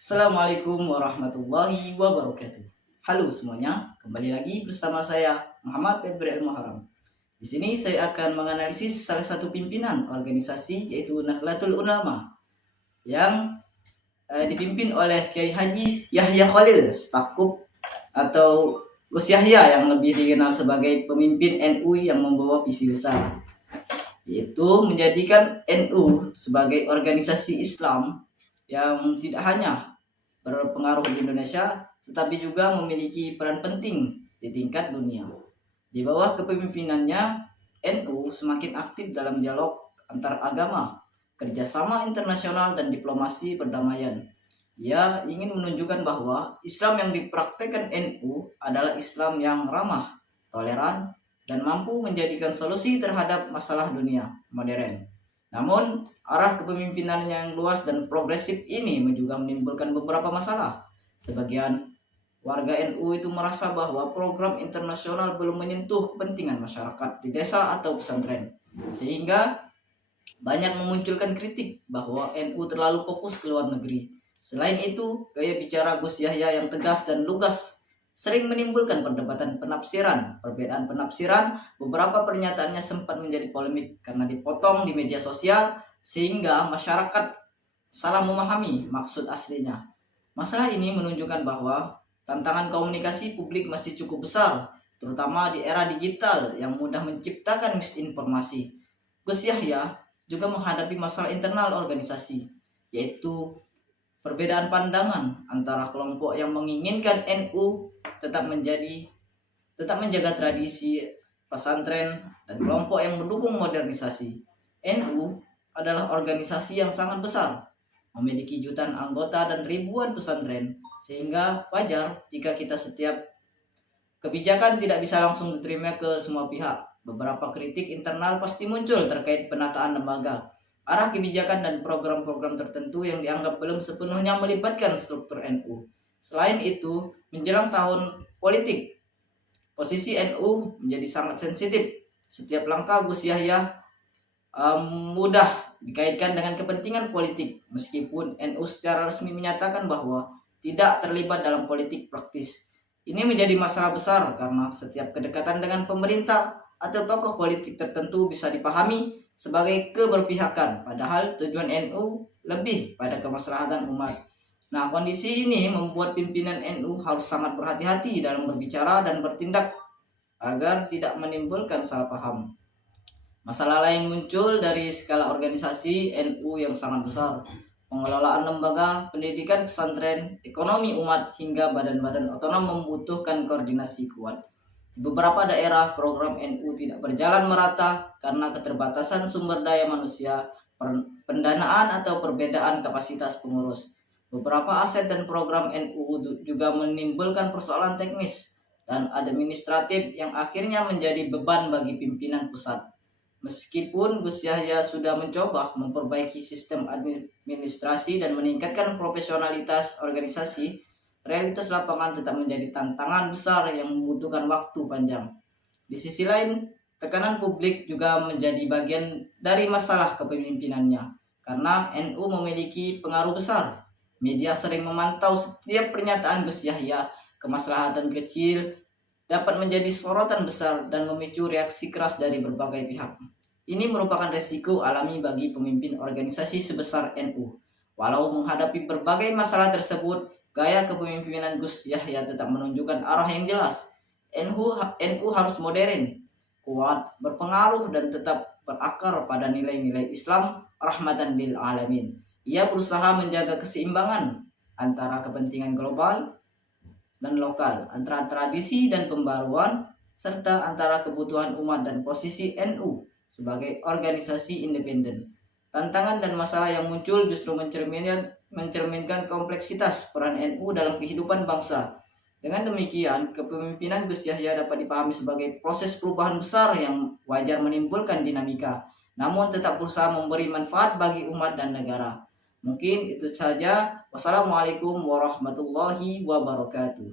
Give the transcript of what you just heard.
Assalamualaikum warahmatullahi wabarakatuh. Halo semuanya, kembali lagi bersama saya Muhammad Febri Muharram. Di sini saya akan menganalisis salah satu pimpinan organisasi yaitu Nahdlatul Ulama yang dipimpin oleh Kiai Haji Yahya Khalil Stakuf atau Gus Yahya yang lebih dikenal sebagai pemimpin NU yang membawa visi besar, yaitu menjadikan NU sebagai organisasi Islam yang tidak hanya berpengaruh di Indonesia, tetapi juga memiliki peran penting di tingkat dunia. Di bawah kepemimpinannya, NU semakin aktif dalam dialog antar agama, kerjasama internasional, dan diplomasi perdamaian. Ia ingin menunjukkan bahwa Islam yang dipraktekkan NU adalah Islam yang ramah, toleran, dan mampu menjadikan solusi terhadap masalah dunia modern. Namun, arah kepemimpinan yang luas dan progresif ini juga menimbulkan beberapa masalah. Sebagian warga NU itu merasa bahwa program internasional belum menyentuh kepentingan masyarakat di desa atau pesantren, sehingga banyak memunculkan kritik bahwa NU terlalu fokus ke luar negeri. Selain itu, gaya bicara Gus Yahya yang tegas dan lugas sering menimbulkan perdebatan penafsiran. Perbedaan penafsiran, beberapa pernyataannya sempat menjadi polemik karena dipotong di media sosial sehingga masyarakat salah memahami maksud aslinya. Masalah ini menunjukkan bahwa tantangan komunikasi publik masih cukup besar, terutama di era digital yang mudah menciptakan misinformasi. Gus Yahya juga menghadapi masalah internal organisasi, yaitu perbedaan pandangan antara kelompok yang menginginkan NU tetap menjaga tradisi pesantren dan kelompok yang mendukung modernisasi. NU adalah organisasi yang sangat besar, memiliki jutaan anggota dan ribuan pesantren, sehingga wajar jika setiap kebijakan tidak bisa langsung diterima ke semua pihak. Beberapa kritik internal pasti muncul terkait penataan lembaga, arah kebijakan, dan program-program tertentu yang dianggap belum sepenuhnya melibatkan struktur NU. Selain itu, menjelang tahun politik, posisi NU menjadi sangat sensitif. Setiap langkah Gus Yahya mudah dikaitkan dengan kepentingan politik, meskipun NU secara resmi menyatakan bahwa tidak terlibat dalam politik praktis. Ini menjadi masalah besar karena setiap kedekatan dengan pemerintah atau tokoh politik tertentu bisa dipahami sebagai keberpihakan, padahal tujuan NU lebih pada kemaslahatan umat. Nah, kondisi ini membuat pimpinan NU harus sangat berhati-hati dalam berbicara dan bertindak agar tidak menimbulkan salah paham. Masalah lain muncul dari skala organisasi NU yang sangat besar. Pengelolaan lembaga, pendidikan pesantren, ekonomi umat, hingga badan-badan otonom membutuhkan koordinasi kuat. Di beberapa daerah, program NU tidak berjalan merata karena keterbatasan sumber daya manusia, pendanaan, atau perbedaan kapasitas pengurus. Beberapa aset dan program NU juga menimbulkan persoalan teknis dan administratif yang akhirnya menjadi beban bagi pimpinan pusat. Meskipun Gus Yahya sudah mencoba memperbaiki sistem administrasi dan meningkatkan profesionalitas organisasi, realitas lapangan tetap menjadi tantangan besar yang membutuhkan waktu panjang. Di sisi lain, tekanan publik juga menjadi bagian dari masalah kepemimpinannya, karena NU memiliki pengaruh besar. Media sering memantau setiap pernyataan Gus Yahya. Kemaslahatan kecil dapat menjadi sorotan besar dan memicu reaksi keras dari berbagai pihak. Ini merupakan resiko alami bagi pemimpin organisasi sebesar NU. Walau menghadapi berbagai masalah tersebut, gaya kepemimpinan Gus Yahya tetap menunjukkan arah yang jelas. NU harus modern, kuat, berpengaruh, dan tetap berakar pada nilai-nilai Islam rahmatan lil alamin. Ia berusaha menjaga keseimbangan antara kepentingan global dan lokal, antara tradisi dan pembaruan, serta antara kebutuhan umat dan posisi NU sebagai organisasi independen. Tantangan dan masalah yang muncul justru mencerminkan kompleksitas peran NU dalam kehidupan bangsa. Dengan demikian, kepemimpinan Gus Yahya dapat dipahami sebagai proses perubahan besar yang wajar menimbulkan dinamika, namun tetap berusaha memberi manfaat bagi umat dan negara. Mungkin itu saja. Wassalamualaikum warahmatullahi wabarakatuh.